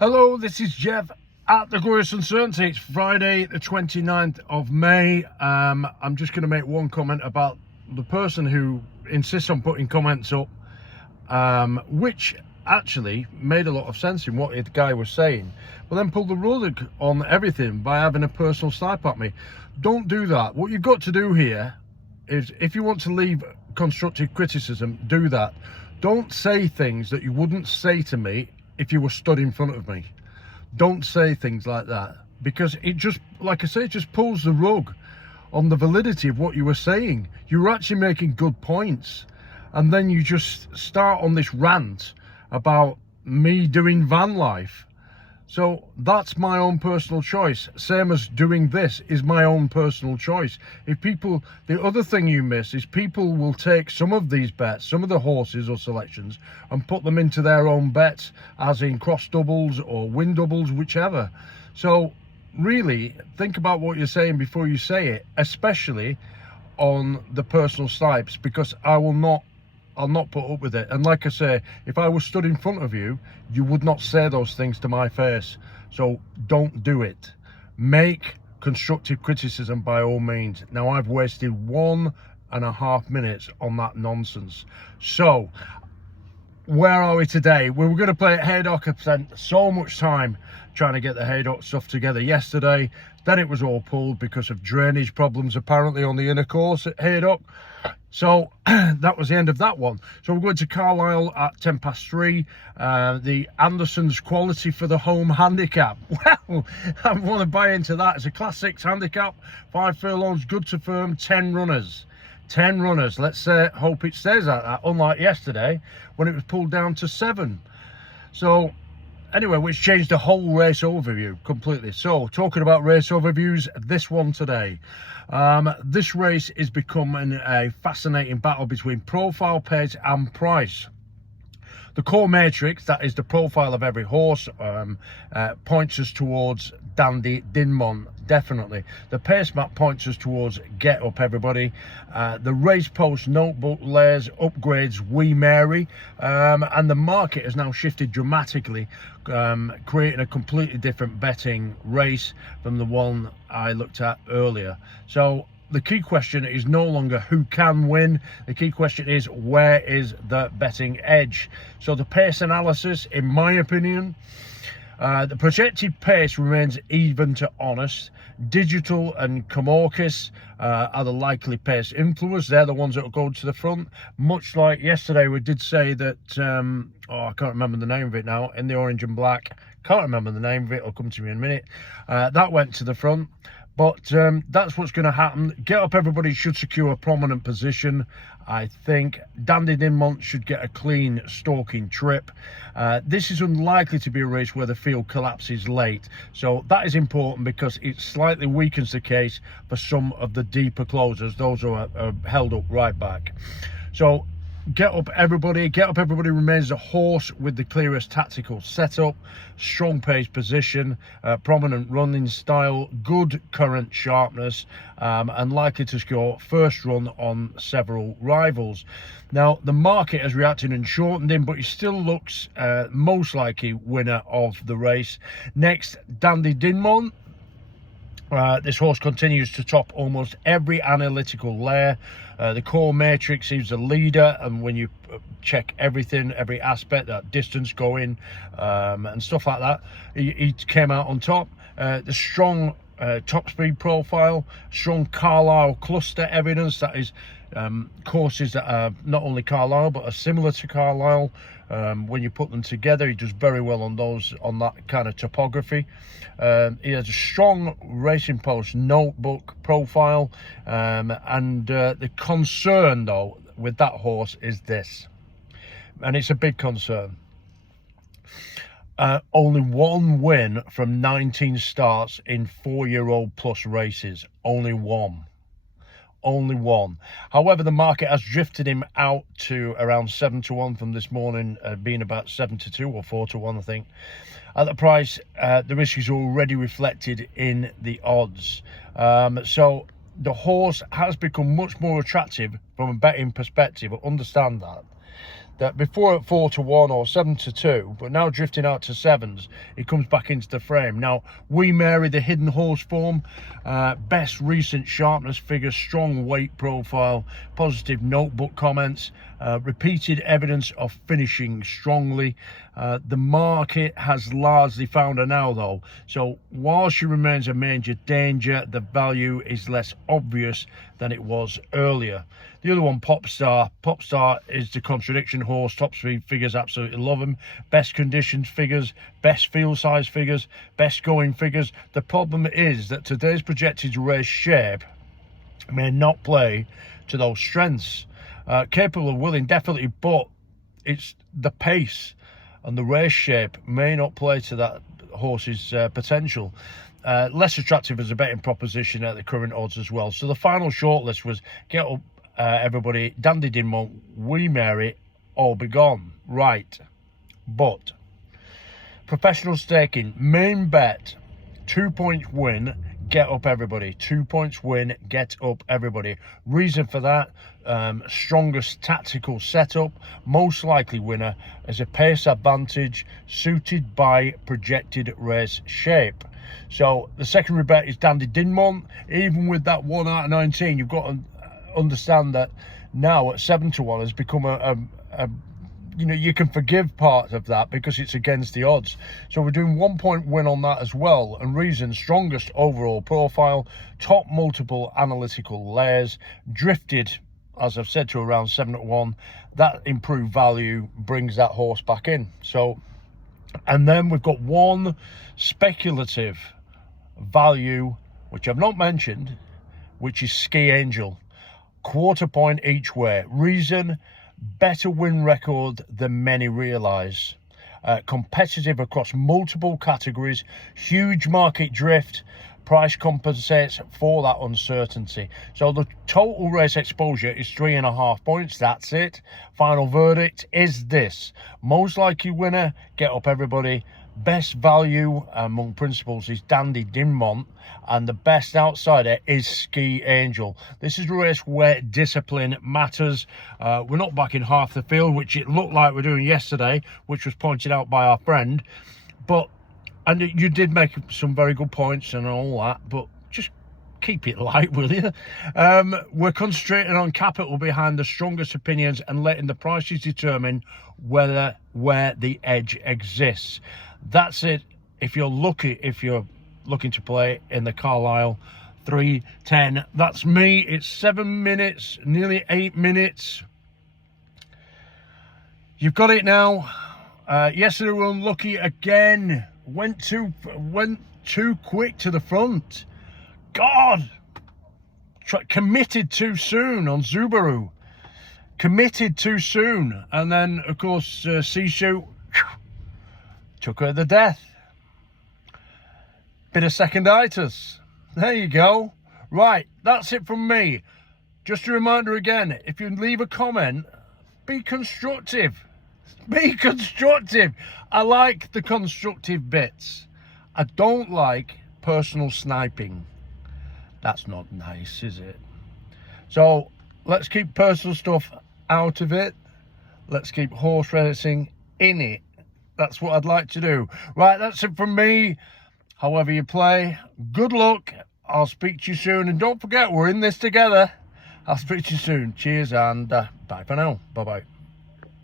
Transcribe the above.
Hello, this is Jeff at the Glorious Uncertainty. It's Friday the 29th of May. I'm just going to make one comment about the person who insists on putting comments up, which actually made a lot of sense in what the guy was saying, but then pulled the rug on everything by having a personal snipe at me. Don't do that. What you've got to do here is, if you want to leave constructive criticism, do that. Don't say things that you wouldn't say to me if you were stood in front of me. Don't say things like that, because it just, like I say, it just pulls the rug on the validity of what you were saying. You were actually making good points, and then you just start on this rant about me doing van life. So that's my own personal choice, same as doing this is my own personal choice. If people, the other thing you miss is people will take some of these bets, some of the horses or selections, and put them into their own bets, as in cross doubles or win doubles, whichever. So really think about what you're saying before you say it, especially on the personal snipes, because I'll not put up with it. And like I say, if I was stood in front of you, you would not say those things to my face. So don't do it. Make constructive criticism by all means. Now, I've wasted 1.5 minutes on that nonsense. So where are we today? We were going to play at Haydock. I spent so much time trying to get the Haydock stuff together yesterday. Then it was all pulled because of drainage problems apparently on the inner course at Haydock. So that was the end of that one. So we're going to Carlisle at 3:10. The Anderson's quality for the home handicap. Well, I want to buy into that. It's a class 6 handicap, 5 furlongs, good to firm, 10 runners. 10 runners. Let's hope it stays like that, unlike yesterday when it was pulled down to 7. So anyway, which changed the whole race overview completely. So talking about race overviews, this one today. This race is becoming a fascinating battle between profile, pace and price. The core matrix, that is the profile of every horse, points us towards Dandy Dinmont, definitely. The pace map points us towards Get Up Everybody. The race post notebook layers upgrades Wee Mary, and the market has now shifted dramatically, creating a completely different betting race from the one I looked at earlier. So the key question is no longer who can win. The key question is, where is the betting edge? So the pace analysis, in my opinion, the projected pace remains even to honest. Digital and Comorcus are the likely pace influencers. They're the ones that will go to the front. Much like yesterday, we did say that, I can't remember the name of it now, in the orange and black. Can't remember the name of it, it'll come to me in a minute. That went to the front. But that's what's going to happen. Get Up Everybody should secure a prominent position. I think Dandy Dinmont should get a clean stalking trip. This is unlikely to be a race where the field collapses late. So that is important because it slightly weakens the case for some of the deeper closers. Those are held up right back. So Get Up Everybody remains a horse with the clearest tactical setup, strong pace position, prominent running style, good current sharpness, and likely to score first run on several rivals. Now, the market has reacted and shortened him, but he still looks most likely winner of the race. Next, Dandy Dinmont. This horse continues to top almost every analytical layer. The core matrix is the leader, and when you check everything, every aspect, that distance going and stuff like that, he came out on top. The strong top speed profile, strong Carlisle cluster evidence, that is courses that are not only Carlisle but are similar to Carlisle. When you put them together, he does very well on those, on that kind of topography. He has a strong racing post notebook profile, and the concern though with that horse is this, and it's a big concern. Only one win from 19 starts in 4-year-old plus races. Only one. However, the market has drifted him out to around 7-1 from this morning, being about 7-2 or 4-1, I think. At the price, the risk is already reflected in the odds. So the horse has become much more attractive from a betting perspective. Understand that. that before at 4-1 or 7-2, but now drifting out to 7s, he comes back into the frame. Now, We Mary, the hidden horse form, best recent sharpness figures, strong weight profile, positive notebook comments, repeated evidence of finishing strongly. The market has largely found her now, though, so while she remains a major danger, the value is less obvious than it was earlier. The other one, Popstar. Popstar is the contradiction horse. Top speed figures, absolutely love them. Best conditions figures, best field size figures, best going figures. The problem is that today's projected race shape may not play to those strengths. Capable of winning, definitely, but it's the pace and the race shape may not play to that horse's potential. Less attractive as a betting proposition at the current odds as well. So the final shortlist was Get Up Everybody, Dandy Dinmont, We Mary, All Be Gone. Right, but professional staking, main bet, 2 points win, Get Up Everybody. 2 points win, Get Up Everybody. Reason for that, strongest tactical setup, most likely winner as a pace advantage suited by projected race shape. So the secondary bet is Dandy Dinmont. Even with that 1 out of 19, you've got to understand that now at 7-1 has become a you know, you can forgive part of that because it's against the odds. So we're doing 1 point win on that as well. And reason, strongest overall profile, top multiple analytical layers, drifted, as I've said, to around 7-1. That improved value brings that horse back in. So, and then we've got one speculative value, which I've not mentioned, which is Ski Angel. 1/4 point each way. Reason, better win record than many realise. Competitive across multiple categories, huge market drift, price compensates for that uncertainty. So the total race exposure is 3.5 points. That's it. Final verdict is this: most likely winner, Get Up Everybody. Best value among principals is Dandy Dinmont, and the best outsider is Ski Angel. This is a race where discipline matters. We're not back in half the field, which it looked like we're doing yesterday, which was pointed out by our friend. And you did make some very good points and all that, but just keep it light, will you? We're concentrating on capital behind the strongest opinions and letting the prices determine where the edge exists. That's it. If you're looking to play in the Carlisle 310, that's me. It's 7 minutes, nearly 8 minutes. You've got it now. Yesterday we were unlucky again. Went too quick to the front. God, committed too soon on Subaru. Committed too soon, and then of course Sishu took her at the death. Bit of seconditis. There you go. Right, that's it from me. Just a reminder again, if you leave a comment, be constructive. Be constructive. I like the constructive bits. I don't like personal sniping. That's not nice, is it? So let's keep personal stuff out of it. Let's keep horse racing in it. That's what I'd like to do. Right, that's it from me. However you play, good luck. I'll speak to you soon. And don't forget, we're in this together. I'll speak to you soon. Cheers and bye for now. Bye-bye.